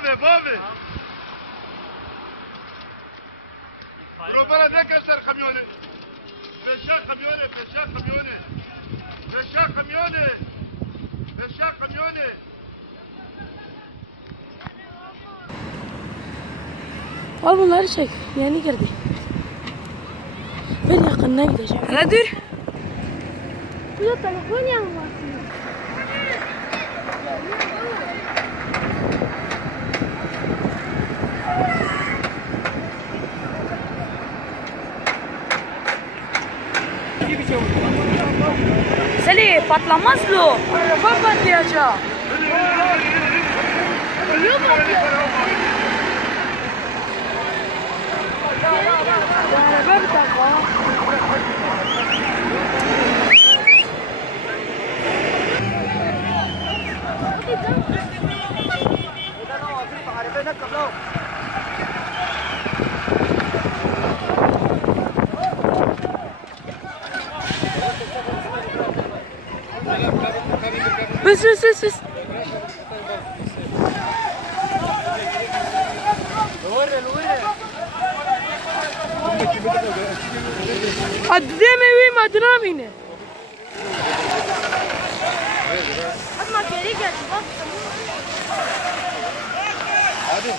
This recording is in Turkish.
Bove. Robala da kasar kamyonu. Beşer kamyonu. Al bunları çek. Yeni girdi. Ben yakınına gideceğim. Hele dur. Bu da telefon yanı var. Seli patlamaz lo. Araba patlayacak. Niye patlıyor? Araba bir dakika. Bıs. Adem evim adına mı? Ama geri gel. Hadi.